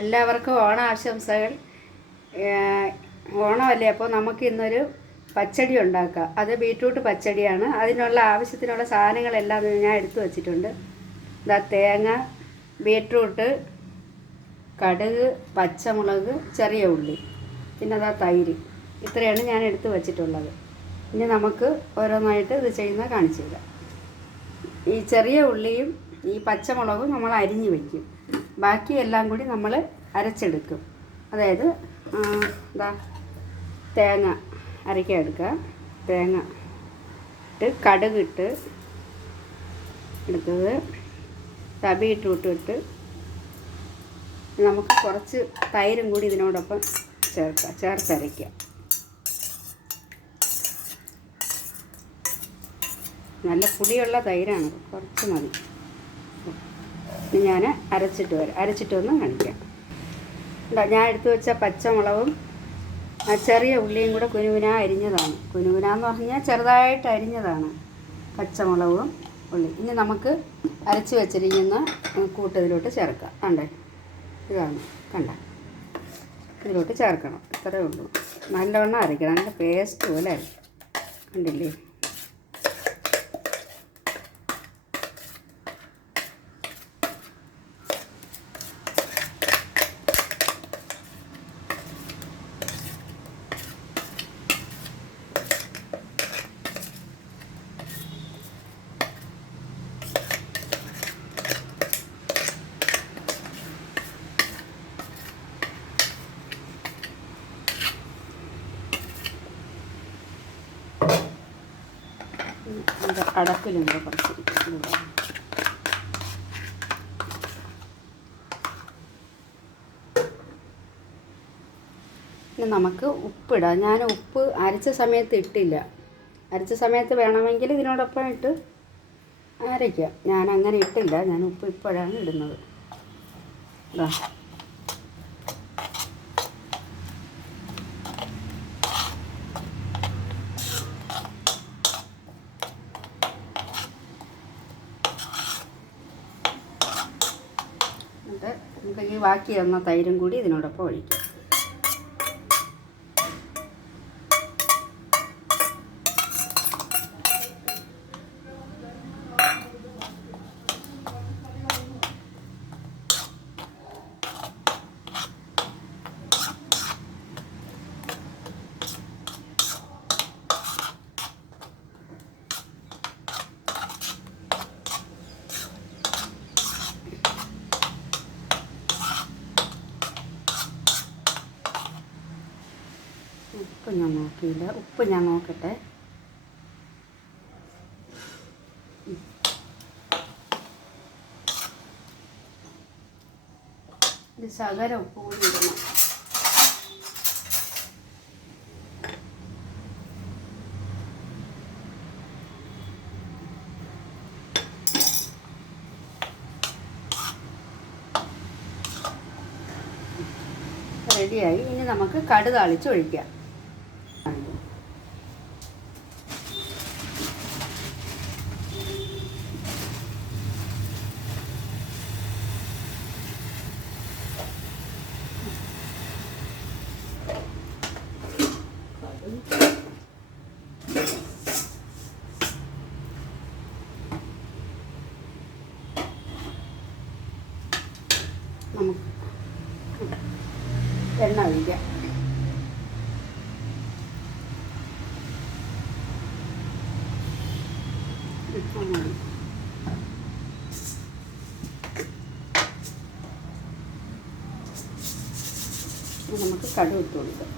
എല്ലാവർക്കും ഓണാശംസകൾ. ഓണമല്ലേ, അപ്പോൾ നമുക്ക് ഇന്നൊരു പച്ചടി ഉണ്ടാക്കാം. അത് ബീറ്റ്റൂട്ട് പച്ചടിയാണ്. അതിനുള്ള ആവശ്യത്തിനുള്ള സാധനങ്ങളെല്ലാം ഞാൻ എടുത്തു വച്ചിട്ടുണ്ട്. ഇതാ തേങ്ങ, ബീറ്റ്റൂട്ട്, കടുക്, പച്ചമുളക്, ചെറിയ ഉള്ളി, പിന്നെ അതാ തൈര്. ഇത്രയാണ് ഞാൻ എടുത്തു വച്ചിട്ടുള്ളത്. ഇനി നമുക്ക് ഓരോന്നായിട്ട് ഇത് ചെയ്യുന്നത് കാണിച്ചു തരാം. ഈ ചെറിയ ഉള്ളിയും ഈ പച്ചമുളകും നമ്മൾ അരിഞ്ഞു വയ്ക്കും. ബാക്കി എല്ലാം കൂടി നമ്മൾ അരച്ചെടുക്കും. അതായത് ഇതാ തേങ്ങ അരയ്ക്കാൻ എടുക്കുക. തേങ്ങ ഇട്ട് കടുകിട്ട് എടുത്തത്, ബീറ്റ്റൂട്ട് ഇട്ട് നമുക്ക് കുറച്ച് തൈരും കൂടി ഇതിനോടൊപ്പം ചേർത്തരയ്ക്കുക. നല്ല പുളിയുള്ള തൈരാണ്, കുറച്ച് മതി. ഇനി ഞാൻ അരച്ചിട്ട് വന്ന് കാണിക്കാം. ഞാൻ എടുത്തു വെച്ച പച്ചമുളകും ചെറിയ ഉള്ളിയും കൂടെ കുനുകുന അരിഞ്ഞതാണ്. കുനുകുനാന്ന് പറഞ്ഞാൽ ചെറുതായിട്ട് അരിഞ്ഞതാണ് പച്ചമുളകും ഉള്ളി. ഇനി നമുക്ക് അരച്ച് വെച്ചിരിക്കുന്ന കൂട്ടത്തിലോട്ട് ചേർക്കാം. കണ്ടേ, ഇതാണ് കണ്ട, ഇതിലോട്ട് ചേർക്കണം. ഇത്രയേ ഉള്ളൂ. നല്ലവണ്ണം അരയ്ക്കണം, നല്ല പേസ്റ്റ് പോലെ അരയ്ക്കണം. കണ്ടില്ലേ? അടപ്പിലും കൂടെ കുറച്ചിരിക്കും. പിന്നെ നമുക്ക് ഉപ്പിടാം. ഞാൻ ഉപ്പ് അരച്ച സമയത്ത് ഇട്ടില്ല. അരച്ച സമയത്ത് വേണമെങ്കിൽ ഇതിനോടൊപ്പം ഇട്ട് അരയ്ക്കാം. ഞാൻ അങ്ങനെ ഇട്ടില്ല. ഞാൻ ഉപ്പ് ഇപ്പോഴാണ് ഇടുന്നത്. ഇതാ നമുക്ക് ഈ ബാക്കി തന്ന തൈരും കൂടി ഇതിനോടൊപ്പം ഒഴിക്കാം. ഉപ്പ് ഞാൻ നോക്കിയില്ല. ഉപ്പ് ഞാൻ നോക്കട്ടെ. ഇത് ശകലം ഉപ്പ് കൂടി ഇടണം. റെഡിയായി. ഇനി നമുക്ക് കടുക് താളിച്ച് ഒഴിക്കാം. നമുക്ക് എണ്ണ ഒഴിക്കാം. നമുക്ക് കടുക് ഇട്ട് കൊടുക്കാം.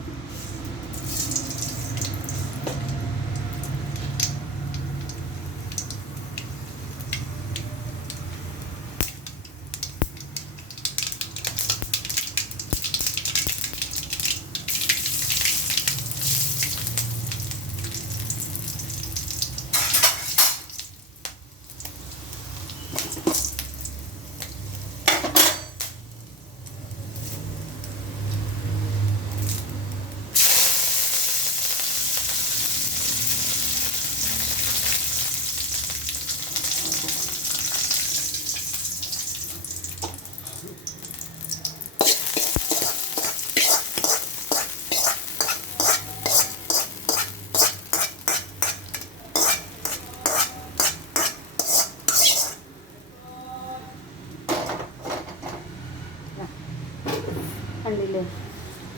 കണ്ടില്ലേ,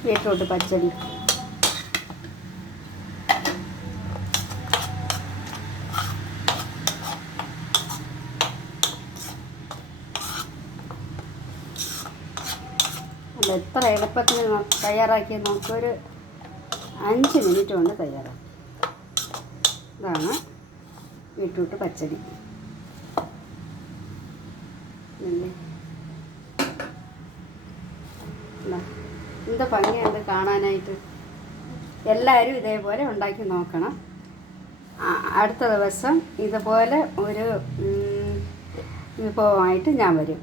ബീട്രൂട്ട് പച്ചടി. അല്ല, എത്ര എളുപ്പത്തിൽ തയ്യാറാക്കി നമുക്കൊരു 5 മിനിറ്റ് കൊണ്ട് തയ്യാറാക്കും. ഇതാണ് ബീട്രൂട്ട് പച്ചടി. എന്താ ഭംഗിയുണ്ട് കാണാനായിട്ട്. എല്ലാവരും ഇതേപോലെ ഉണ്ടാക്കി നോക്കണം. അടുത്ത ദിവസം ഇതുപോലെ ഒരു വിഭവമായിട്ട് ഞാൻ വരും.